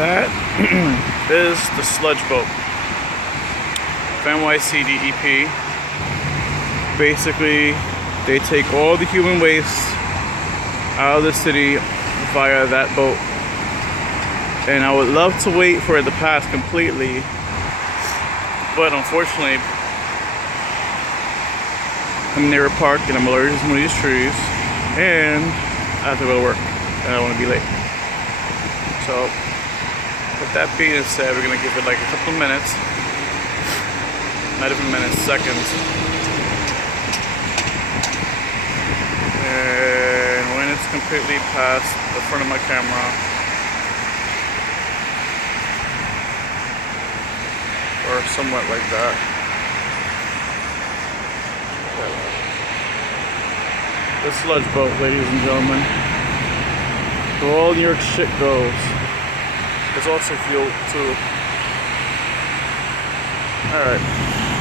That is the sludge boat. NYC DEP. Basically, they take all the human waste out of the city via that boat. And I would love to wait for it to pass completely, but unfortunately, I'm near a park and I'm allergic to some of these trees, and I have to go to work and I don't want to be late. So, with that being said, we're gonna give it like a couple of minutes, not even minutes, seconds. And when it's completely past the front of my camera, or somewhat like that. The sludge boat, ladies and gentlemen. Where all New York shit goes. There's also fuel too. Alright.